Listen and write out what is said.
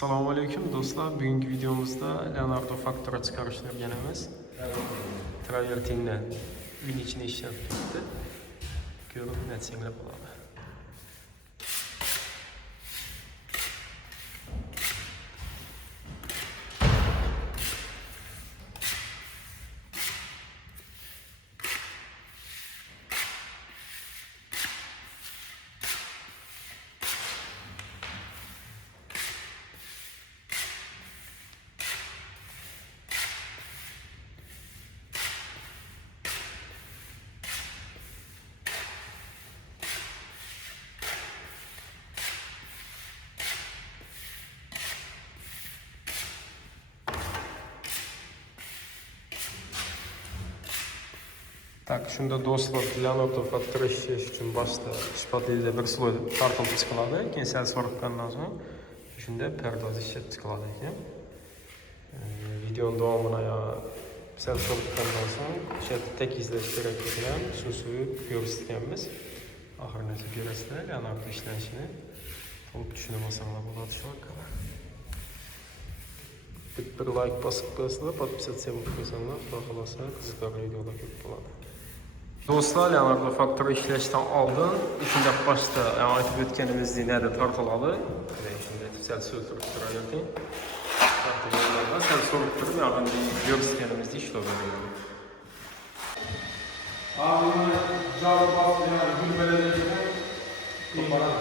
Assalomu alaykum do'stlar. Bugungi videomizda Leonardo Factora chiqarishni o'rganamiz. Travertindan uning ichini ishlatib turibdi. Ko'rib natsanglar bo'ladi. Tak, shunda do'stlar, Leonardo Factora ishlash uchun boshda shpatelida bir sloy tortilib chiqiladi, keyin sal so'ritgandan so'ng shunda pardoz ishlab chiqiladi ekan. Videoning davomini sal so'ritgandan so'ng o'sha tekizlash kerakligini so'zib ko'rsatganmiz. Oxirida ko'rasizlar Leonardo ishlanishini. To'liq tushunmasanglar bo'ladi shu haqida. Bir like bosib qo'yasizlar, podpisatsiya bo'lib qo'yasizlar, xudo xolasa qiziqarli videolar ko'p bo'ladi. Do'stlar, Leonardo Factora ishlashdan oldin shunday boshda aytib o'tganimizdek nada tortiladi. Shunday sal so'ltirib turaveradi. Tortilganlardan sal so'rib turib, yog'ini ko'rsatganimizdek ishlab beradi. Abi, javob bosib, gul belediyesi to'paradi.